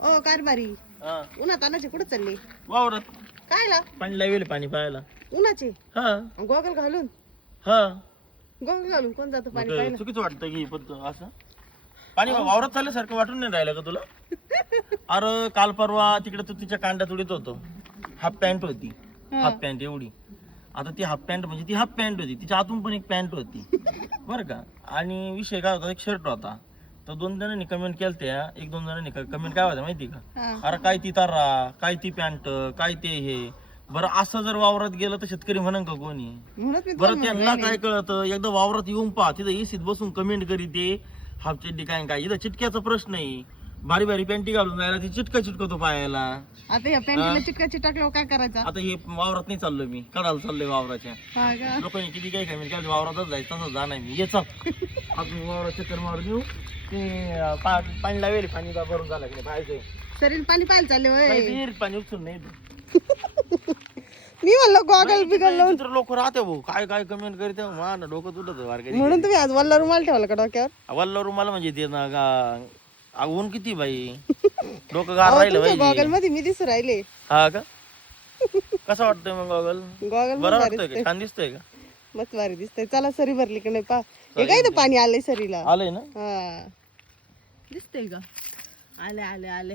ओ कारभारी हा उन्हात आणायचे कुठे चालले वावरात कायला पाणी लावेल पाणी पाहायला. उन्हाचे हा गॉगल घालून हा गॉगल घालून कोण जातं पाणी मग पाहायला चुकीचं वाटतं की पण असं पाणी वावरात चालल्यासारखं वाटून नाही राहिलं का तुला? अरे काल परवा तिकडे तू तिच्या कांड्यात उडीत होतो. हाफ पॅन्ट होती, हाफ पॅन्ट एवढी. आता ती हाफ पॅन्ट म्हणजे ती हाफ पॅन्ट होती, तिच्या आतून पण एक पॅन्ट होती बरं का. आणि विषय काय होता, एक शर्ट होता. तर 2 जणांनी कमेंट केलत्या, 1-2 जणांनी कमेंट काय होत्या माहिती का, अरे काय ती तारा, काय ती पॅन्ट, काय ते हे. बरं असं जर वावरात गेलं तर शेतकरी म्हणन का कोणी? म्हणूनच मी बरं त्यांना काय कळतं, एकदा वावरात येऊन पहा, तिथं एसीत बसून कमेंट करीते हाफ चड्डी काय काय. इथं चिटक्याचा प्रश्न आहे, भारी भारी पॅन्टी घालून जायला ती चिटकतो पायाला. आता या पॅन्टीला चिटका चिटकल्यावर काय करायचं आता हे वावरात नाही चाललोय मी, कडाला चाललोय वावराच्या. हा का लोकांनी किती काय कमेंट केलं, वावरातच जायचं तसंच जाणार मी. ये चल आपण वावरात चक्कर मारून येऊ. ते पाणी लावेल, पाणी भरून झालं की नाही पाहायचंय. शरीर पाणी पाहायला चालले होय विहिरीत पाणी उचलून नाही मी म्हणलं गॉगल बिगल लावून लोक राहते भाऊ, काय काय कमेंट करते मान डोकं तुटत वारकरी. म्हणून तुम्ही आज वल्ला रुमाल ठेवला का डोक्यावर वल्ला रुमाला म्हणजे ते ना ऊन किती बाई, डोकं गार राहिलं गॉगल पाहिजे. मध्ये मी दिसू राहिले हा का, कसं वाटतंय मग गॉगल? गॉगल बरं वाटतंय का, छान दिसतंय का? मस्त भारी दिसतंय. चला सरी भरली की नाही पा हे काय तर पाणी आलंय सरीला आलंय ना. हा दिसतंय का आले आले आले